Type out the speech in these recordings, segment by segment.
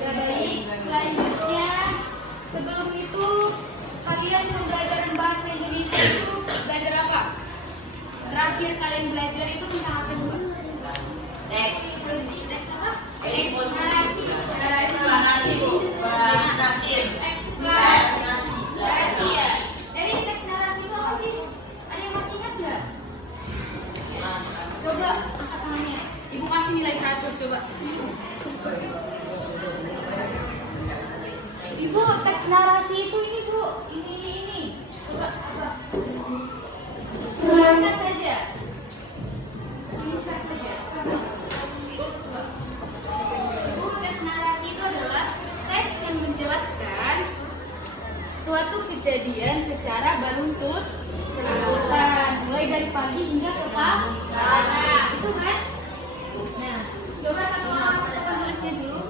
Gak baik. Selanjutnya, sebelum itu kalian pembelajaran bahasa Indonesia itu belajar apa? Terakhir kalian belajar itu tentang apa coba? Teks apa? Narasi ya. Jadi teks narasi itu apa sih? Ada yang masih ingat nggak? Coba angkat tangannya. Ibu kasih nilai 100 coba. Ibu, teks narasi itu ini Bu, ini. Coba apa? Angkat saja. Angkat saja. Ibu, teks narasi itu adalah teks yang menjelaskan suatu kejadian secara beruntut, mulai dari pagi hingga ke malam. Itu kan? Nah, coba satu orang penulisnya dulu.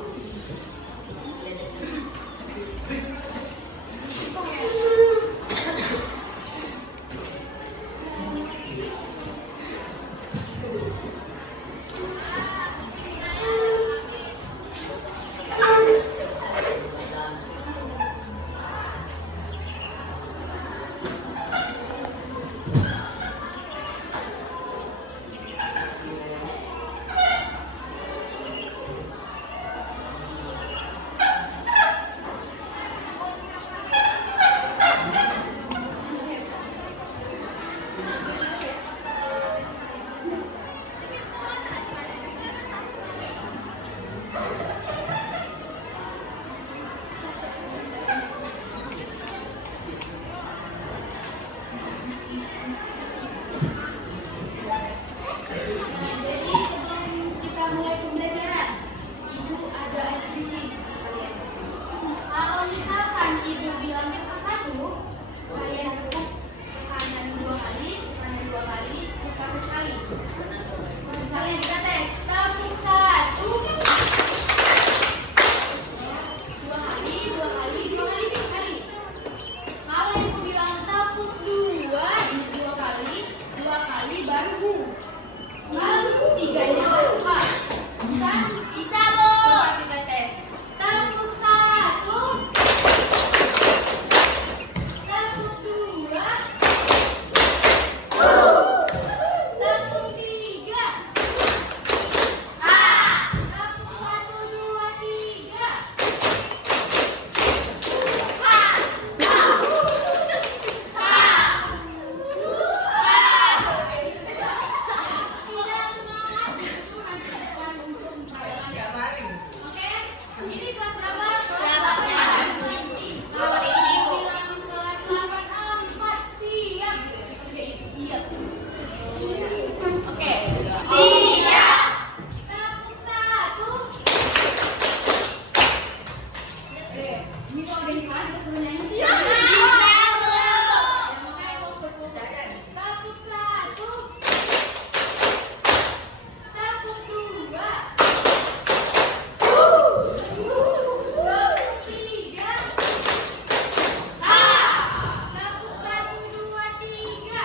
baru Bu. Lalu tiganya baru Pak. Bisa? Bisa, Bu. Coba kita tes. Tepuk 1. Tepuk 2. Tepuk 3. Tepuk 1, 2, 3. Tidak semangat. Itu nanti depan untuk pelajaran. Oke, ini kelas berapa? Kelas 8. Kalau ini bilang kelas 8 4 siap. Oke, siap. Oke, Siap. tepuk 1. Oke, ini kalau ada iklan kita suruh nyanyi. Bisa, Bu. Saya fokus. Tepuk 1. Tepuk 2. Tepuk 3. Tepuk 1, 2, 3.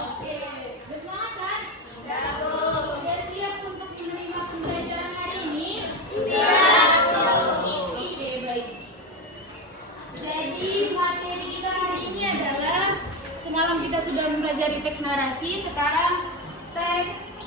Oke, bersemangat kan? Udah siap untuk menerima pembelajaran hari ini? Oke, baik. Jadi materi kita hari ini adalah semalam kita sudah mempelajari teks narasi, sekarang teks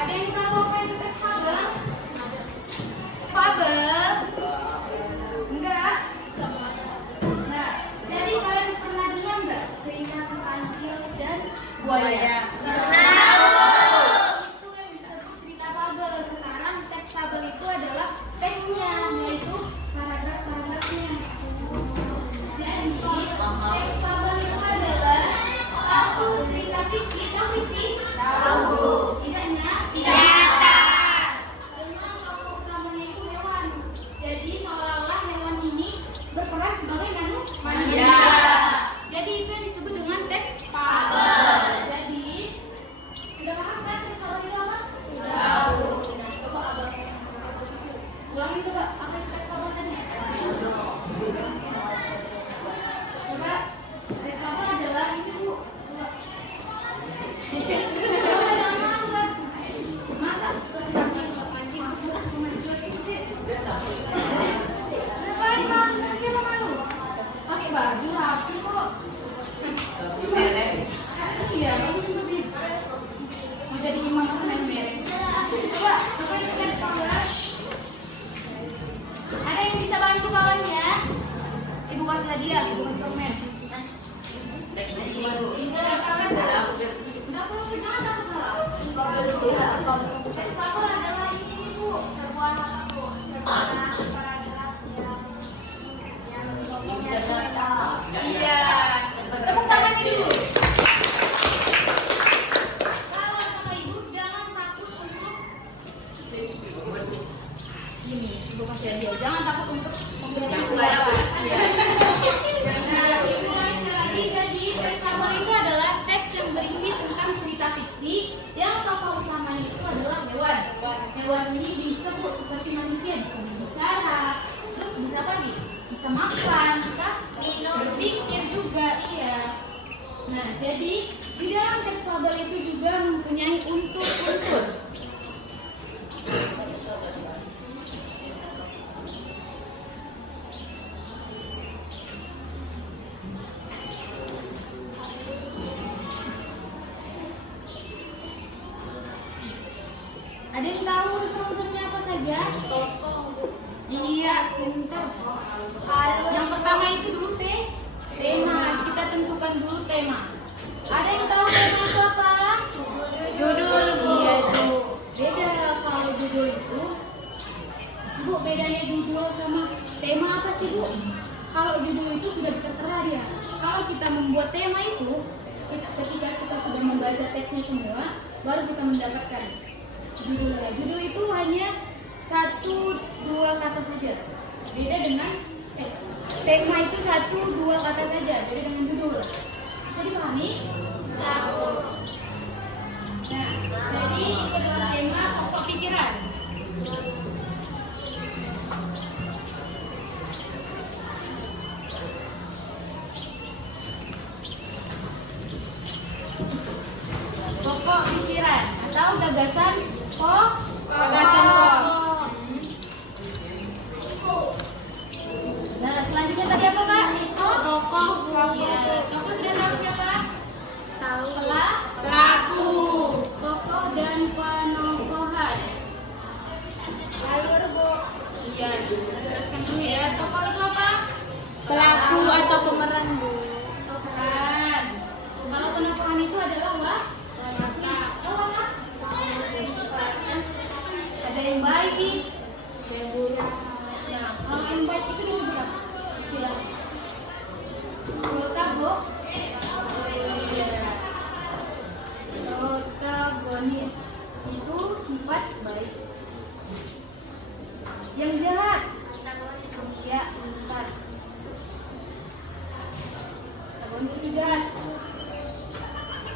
ada yang tahu apa itu teks fabel? Fabel? Enggak? Nah, jadi kalian pernah dengar nggak cerita si kancil dan buaya? Itu yang disebut cerita fabel. Sekarang teks fabel itu adalah teksnya, yaitu paragraf-paragrafnya. Jadi teks fabel itu adalah satu cerita fiksi. Tahu fiksi? Tahu. Tidaknya? Tidak. Dengan tokoh utamanya itu hewan. Jadi seolah-olah hewan ini berperan sebagai manusia. Jadi itu yang disebut dengan teks fabel. Jadi sudah paham kan teks fabel itu apa? Tahu. Nah, coba abang ulangin coba apa itu teks fabel tadi? Coba teks fabel adalah ini Bu. Coba. Coba jangan malu kan? Masa? Ngapain malu? Siapa malu? Pakai baju rapi kok. Iya, bagus lebih. Mau jadi imam masa main merek. Coba, apa itu teks fabel? Ada yang bisa bantu kawannya? Ibu kasih hadiah, ibu kasih permen. Teksnya ini, Bu. Enggak perlu, jangan takut salah. Teks fabel adalah ini Bu, sebuah paragraf yang iya. Tepuk tangan ini dulu. Kalau sama ibu jangan takut untuk gini, ibu kasih hadiah. Jangan takut untuk memberikan pelajaran. Nah, ibu sekali lagi, jadi teks fabel itu adalah teks yang berisi tentang cerita fiksi yang tokoh utamanya itu adalah hewan. Hewan ini bisa Bu seperti manusia, bisa berbicara, terus bisa apa lagi? Bisa makan, bisa Minum. berpikir juga, iya. Nah, jadi di dalam teks fabel itu juga mempunyai unsur-unsur. Ada yang tahu unsur-unsurnya apa saja? Iya, pintar. Yang pertama itu dulu tema. Kita tentukan dulu tema. Ada yang tahu tema itu apa? Judul, Bu. Iya, Bu. Beda kalau judul itu. Bu, bedanya judul sama tema apa sih, Bu? Kalau judul itu sudah tertera dia. Kalau kita membuat tema itu, ketika kita sudah membaca teksnya semua, baru kita mendapatkan judulnya. Judul itu hanya 1-2 kata saja. Beda dengan Tema itu 1-2 kata saja, jadi dengan judul. Bisa dipahami? Satu. Nah, jadi itu adalah tema pokok pikiran. Pokok pikiran atau gagasan gagasan Nah, selanjutnya tadi apa, Kak? Tokoh. Iya, tokoh sudah tahu siapa? Tahu. Pelaku. Tokoh dan penokohan. Alur, Bu. Iya, jelaskan dulu ya. Tokoh itu apa? Pelaku atau pemeran, Bu. Tokohan. Kalau penokohan itu adalah watak. Oh, watak. Ada yang baik. Yang buruk. Nah, kalau yang baik itu disebut apa? Istilah protagonis itu sifat baik. Yang jahat, ya bentar. Protagonis itu jahat.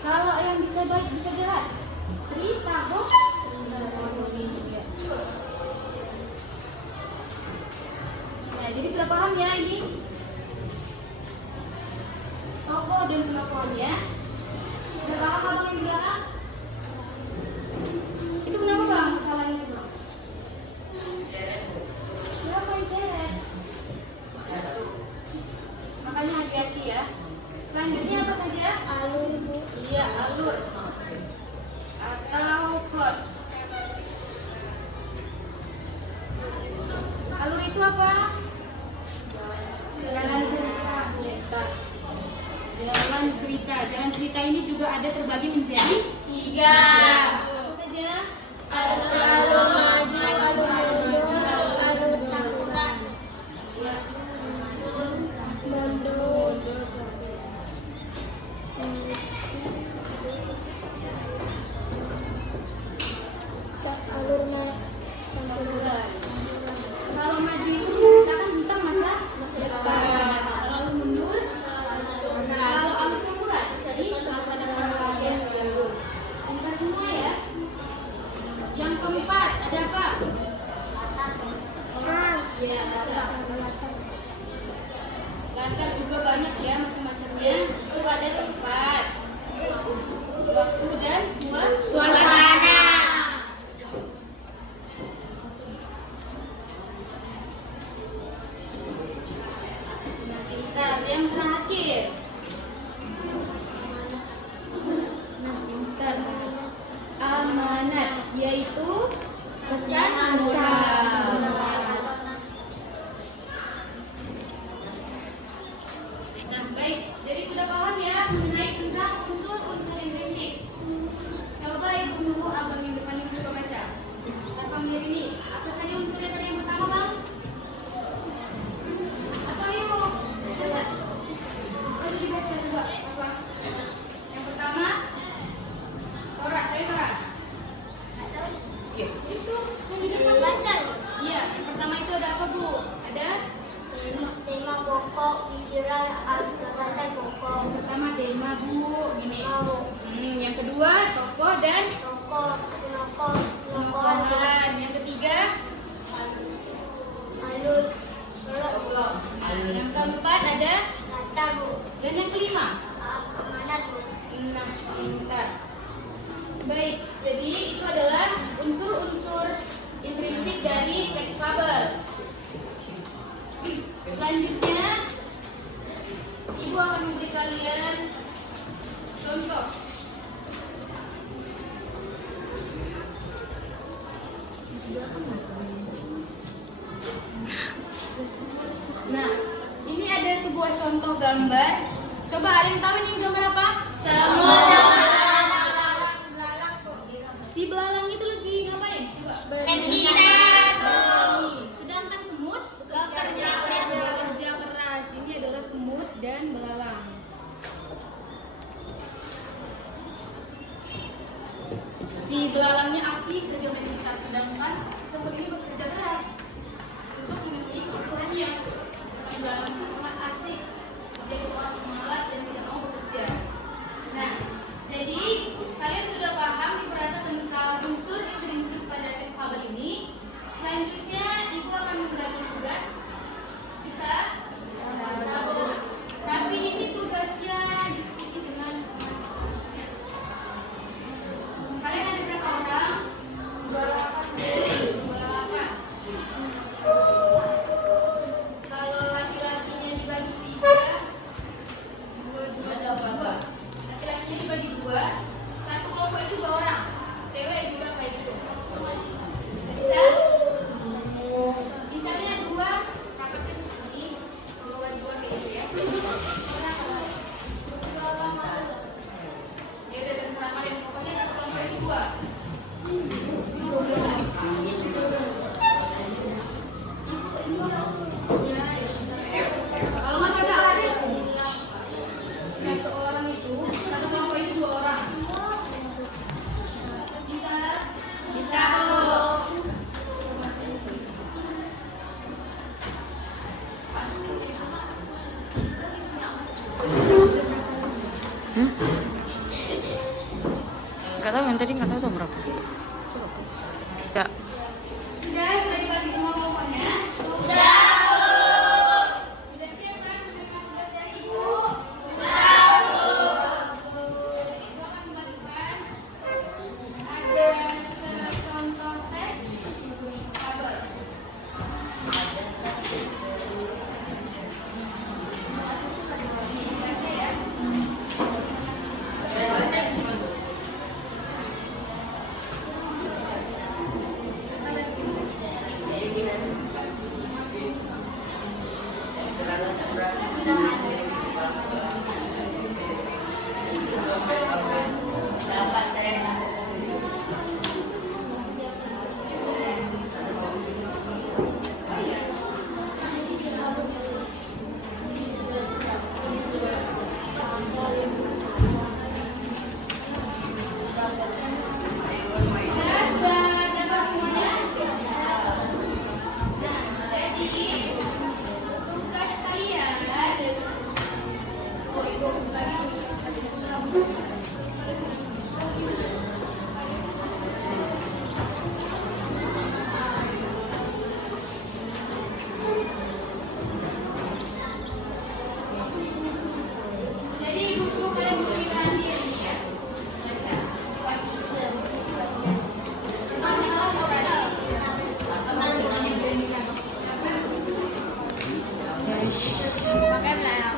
Kalau yang bisa baik bisa jahat, protagonis. Ya. Nah, jadi sudah paham ya ini tokoh dan penokohnya. Sudah paham abang yang di belakang? Itu kenapa bang? Kalanya itu bang? Kenapa diseret? Makanya hati-hati ya. Selanjutnya apa saja? Alur, Bu. Iya, alur atau plot. Alur itu apa? Jalan cerita. Jalan cerita. Jalan cerita ini juga ada terbagi menjadi 3. Apa saja? Alur maju, alur mundur, alur campuran. Ya. Mundur. Alur Campuran. Kalau maju itu menceritakan tentang masa depan. Kalau mundur, kalau alur campuran, jadi masa depan kalian lalu. Pintar semua ya. Yang keempat ada apa? Ya, latar. Latar juga banyak ya macam-macamnya. Itu ada tempat, waktu dan suasana. Nah, yang terakhir. Nah, pintar banget. Amanat, yaitu pesan moral. Nah, baik. Jadi sudah paham ya mengenai tentang unsur-unsur intrinsik. Coba ibu suruh abang yang depan ini coba baca. Tanpa melihat ini, apa saja unsurnya tadi yang pertama, Bang? Atau yuk, lihat. Oh, jadi baca coba. Apa? Yang pertama, toras, ayo toras. Itu yang di depan. Iya, yang pertama itu ada apa, Bu? Ada Tema pokok, pikiran, gagasan pokok. pertama tema, Bu. Gini. Mau. Yang kedua, tokoh dan Tokoh, penokohan, penokohan. Yang ketiga, alur, yang keempat ada, latar, Bu. dan yang kelima. Amanat, Bu. Nah, pintar. Baik, jadi itu adalah unsur-unsur intrinsik dari teks fabel. Selanjutnya, Ibu akan memberi kalian contoh. Nah, ini ada sebuah contoh gambar. Coba ada yang tahu ini gambar apa? Si belalang itu lagi ngapain? Coba. Sedangkan semut Bekerja keras. bekerja keras. Ini adalah semut dan belalang. Si belalangnya asik kerja main gitar, sedangkan si semut ini bekerja keras untuk memiliki Tuhannya. Belalang itu Hmm? Nggak tahu, yang tadi nggak tahu tuh berapa. Coba deh. Ya. Sudah, sudah dibagi semua kelompoknya? Sudah siap kan menerima tugas dari Ibu? Sudah, Bu. Jadi Ibu akan membagikan ada contoh teks tabel. Baca ya. Sudah dapat semuanya? Nah, jadi tugas kalian, Ibu bagi tugas. Jadi Ibu suruh kalian berliterasi ini ya. Baca pagi. Majalah orasi. Yes. Makanlah.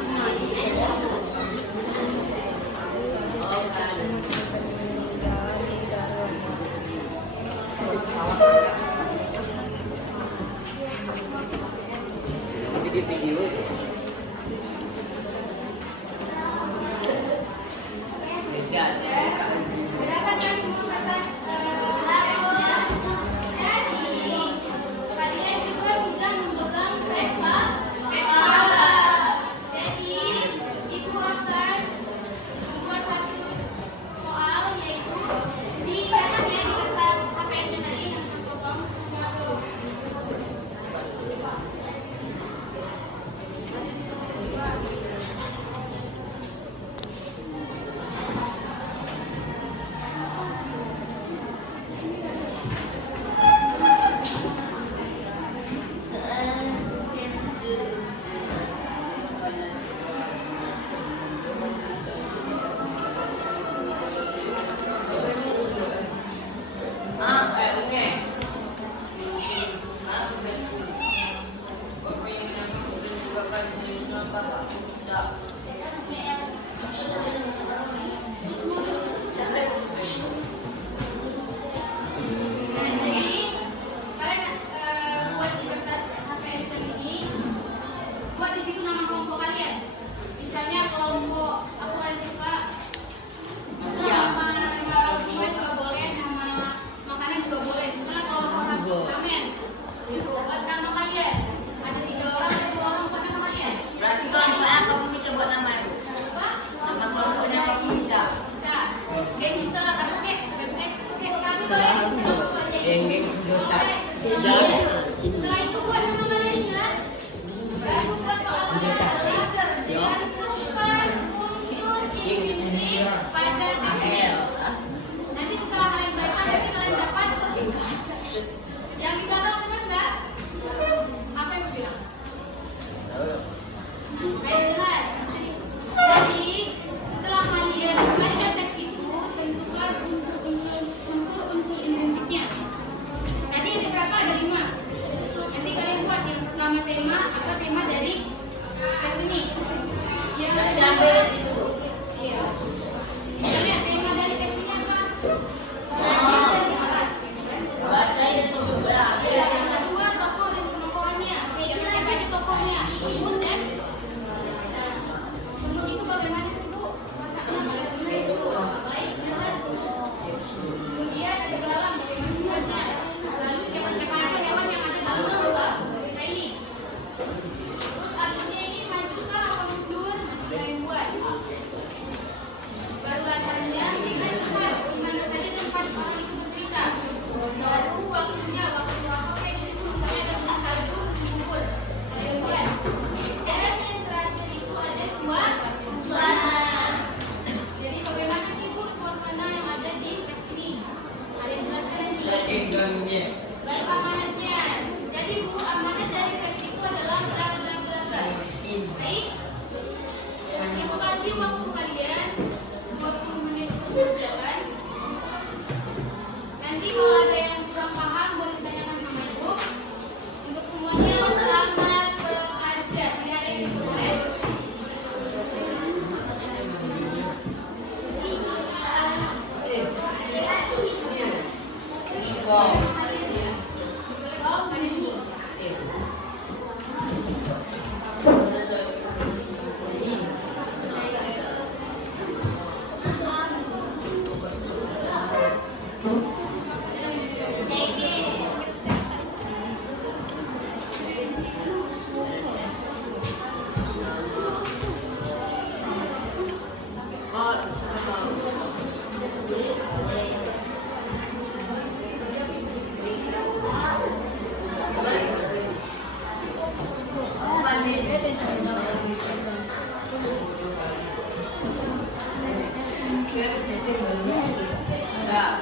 Sampai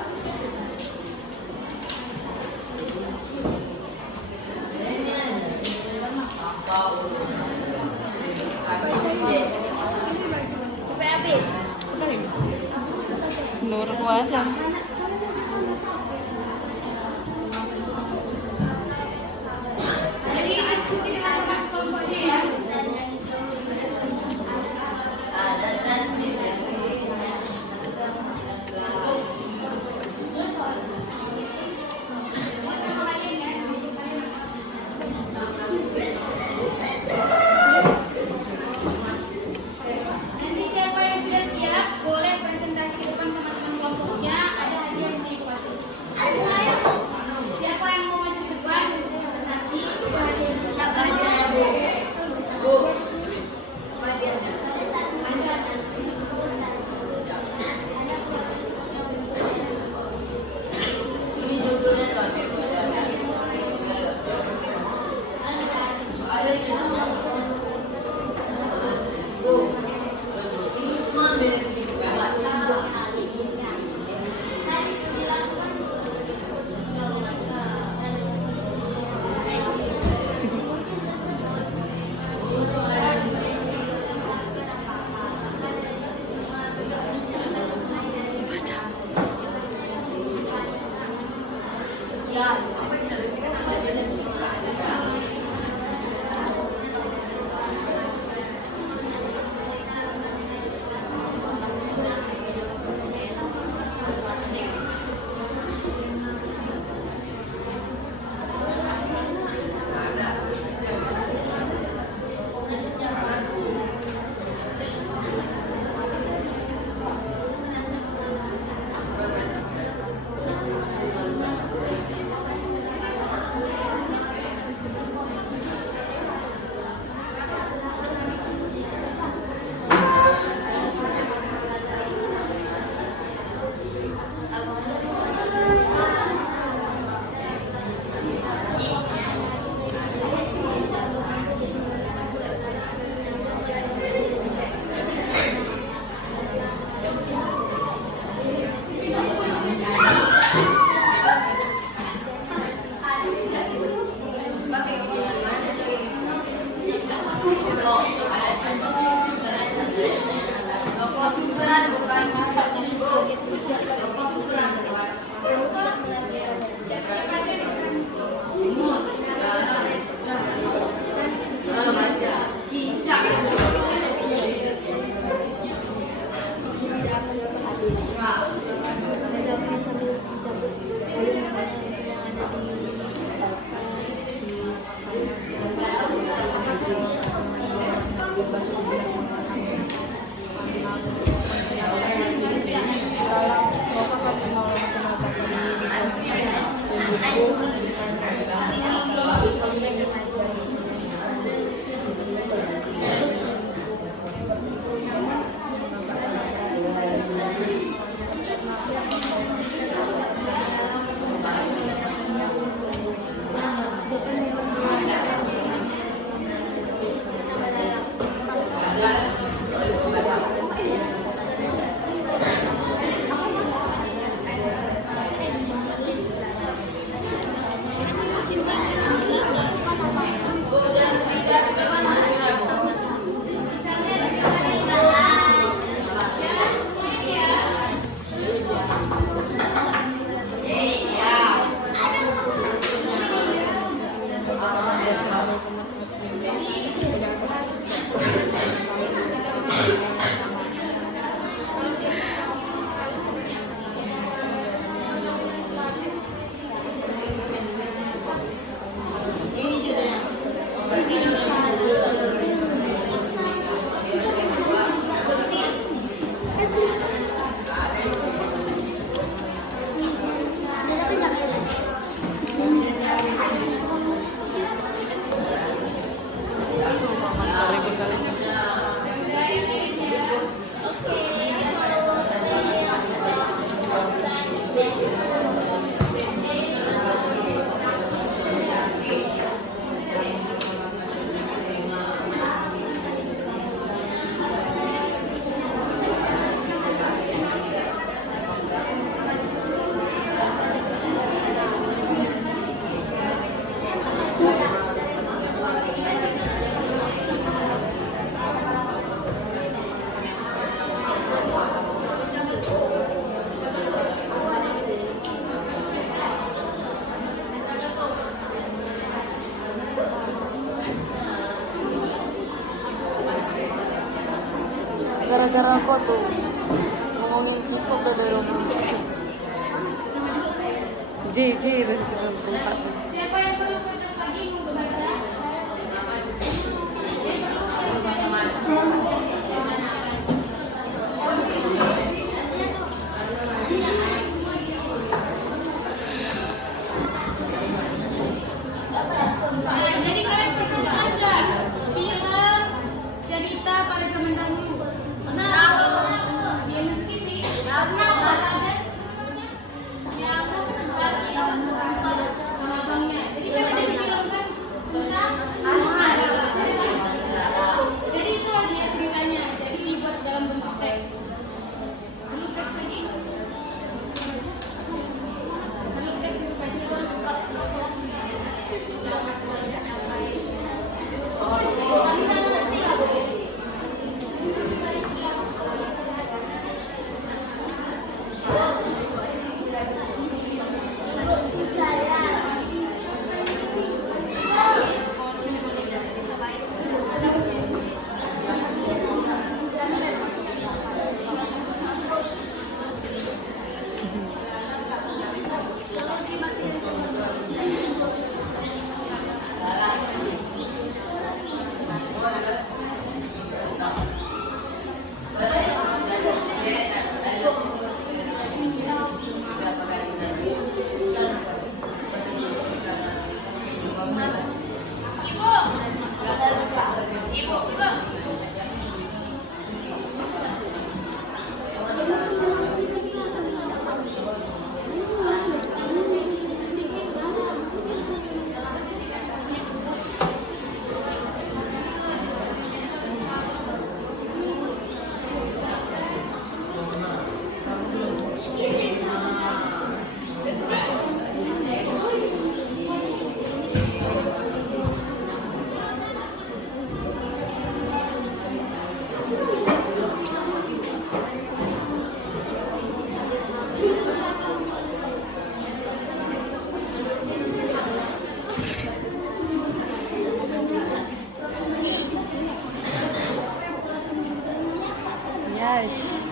habis. Nur puasa. Jadi diskusi dengan teman kelompoknya ya. Nanti siapa yang sudah siap boleh presentasi ke depan sama teman kelompoknya. Ada gara-gara kok tuh ngomongin K-pop dari rumah. JJ udah 94 tuh. Siapa yang perlu kertas lagi untuk baca? Jadi kalian pernah dengar nggak film cerita pada zaman dahulu? Dia Miss Kitty. Sama abangnya. Jadi kan ada di film kan tentang jadi itu dia ceritanya. Jadi dibuat dalam bentuk teks. Perlu teks lagi? Perlu teks untuk baca. Yes.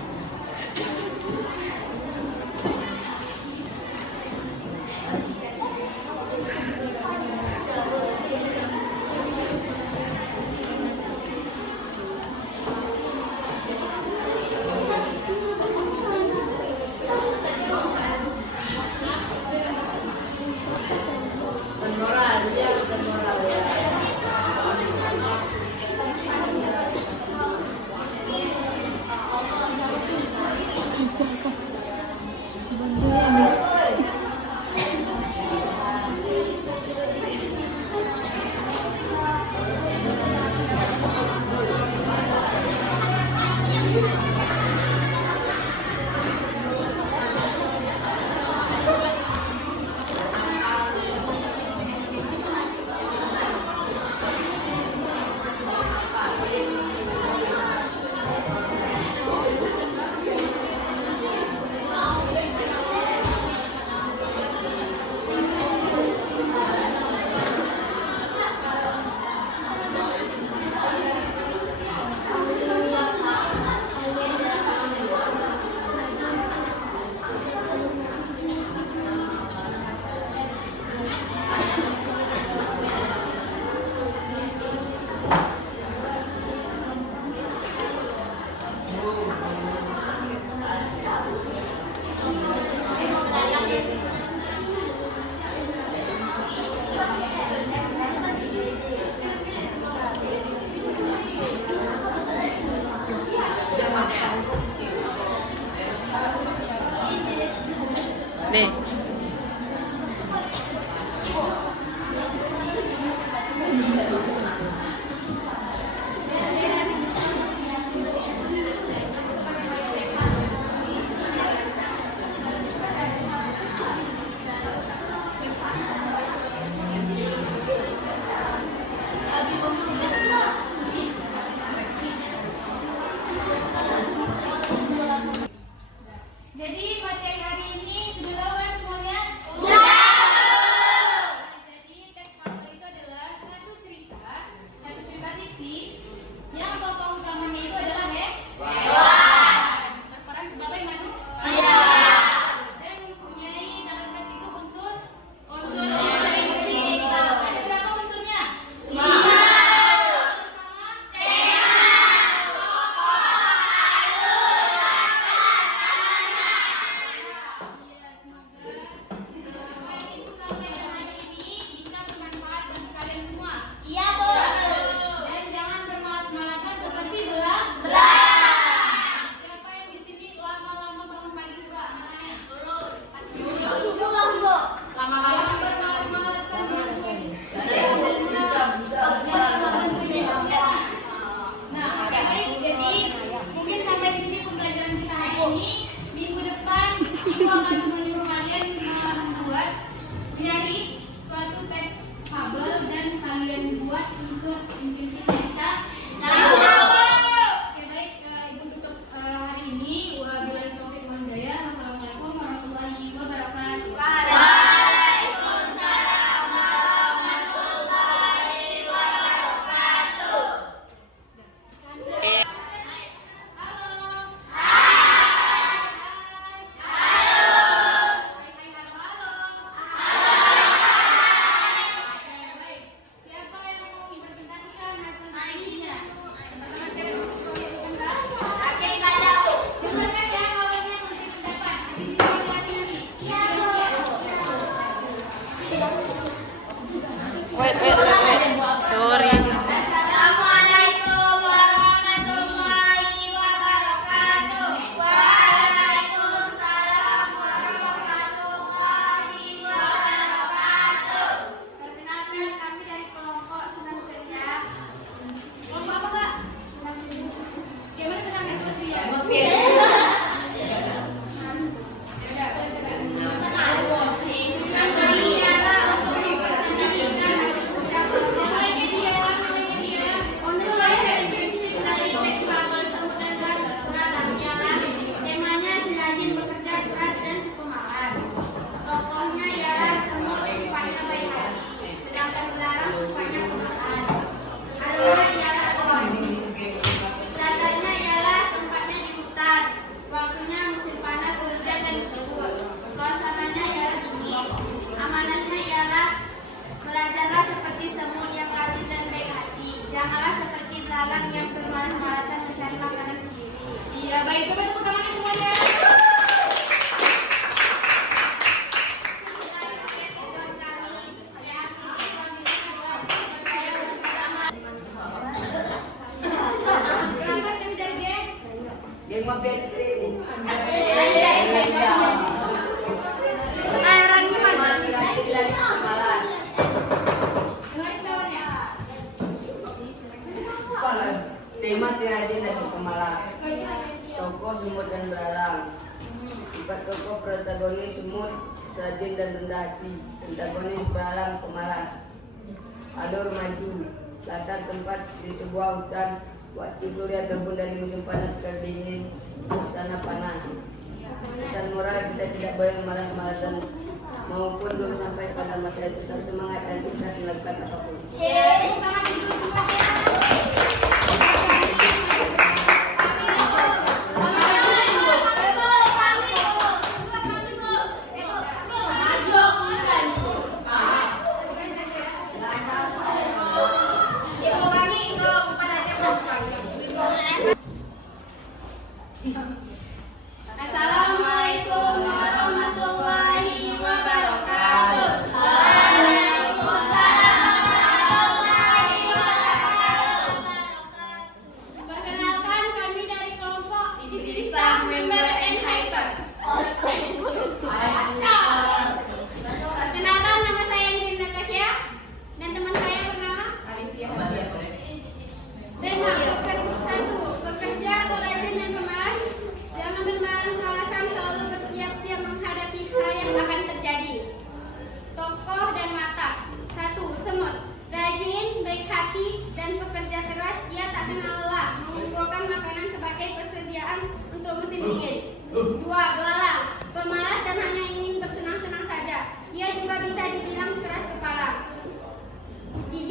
네. Jadi materi hari ini sudah tahu kan semua Ya baik, coba tepuk tangannya semuanya. Silakan kami dari geng. Geng Mafia Cili. Dengarin kawannya. Tema si rajin dan si pemalas. Tokoh semut dan belalang. Empat tokoh protagonis semut, rajin dan rendah hati. Antagonis belalang pemalas. Alur maju. Latar tempat di sebuah hutan. Waktu surya terbun dari musim panas ke dingin. Suasana panas. Pesan moral, kita tidak boleh malas-malasan maupun belum sampai pada masa itu, tetap semangat dan ikhlas melakukan apapun. Yes, tangan dulu semuanya. Assalamualaikum warahmatullahi wabarakatuh. Perkenalkan, kami dari kelompok Istisah Member and Hyper. Perkenalkan, nama saya Indri Natasha dan teman saya bernama Alicia. Tema satu, bekerja atau rajin yang pemalas. Jangan bermalas malasan, selalu bersiap-siap menghadapi hal yang akan terjadi. Tokoh dan watak. 1. Semut. Rajin, baik hati, dan pekerja keras. Ia tak kenal lelah, mengumpulkan makanan sebagai persediaan untuk musim dingin. 2. Belalang. Pemalas dan hanya ingin bersenang-senang saja. Ia juga bisa dibilang keras kepala. 3.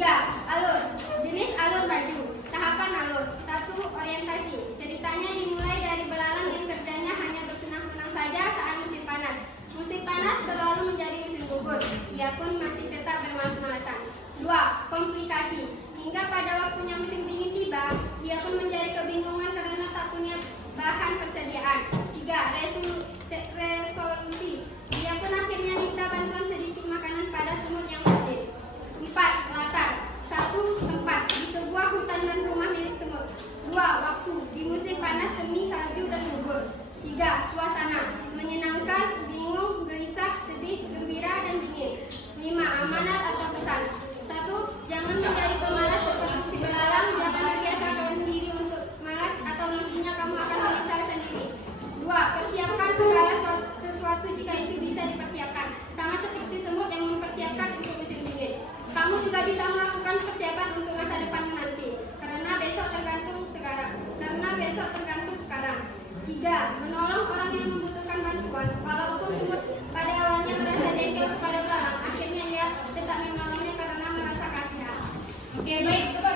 Alur. Jenis alur baju. Tahapan alur. 1. Orientasi. Ceritanya dimulai dari belalang yang kerjanya hanya bersenang-senang saja saat musim panas. Musim panas berlalu menjadi musim gugur. Ia pun masih tetap bermalas-malasan. 2. Komplikasi. Hingga pada waktunya musim dingin tiba, ia pun menjadi kebingungan karena tak punya bahan persediaan. 3. Resolusi. Ia pun akhirnya minta bantuan sedikit makanan pada semut yang rajin. 4. Latar. 1. Tempat. Di sebuah hutan dan rumah milik semut. 2. Waktu. Di musim panas semi, salju, dan gugur. 3. Suasana. Menyenangkan, bingung, gelisah, sedih, gembira, dan dingin. 5. Amanat atau pesan. 1. Jangan menjadi pemalas seperti si belalang. Jangan membiasakan diri untuk malas atau nantinya kamu akan menyesal sendiri. 2. Persiapkan segala sesuatu jika itu bisa dipersiapkan. Sama seperti semut yang mempersiapkan untuk musim dingin. Kamu juga bisa melakukan persiapan untuk masa depan nanti. Karena besok tergantung sekarang. 3. Menolong orang yang membutuhkan bantuan. Walaupun semut pada awalnya merasa jengkel kepada belalang, akhirnya ia tetap menolongnya karena merasa kasihan. Oke, baik, coba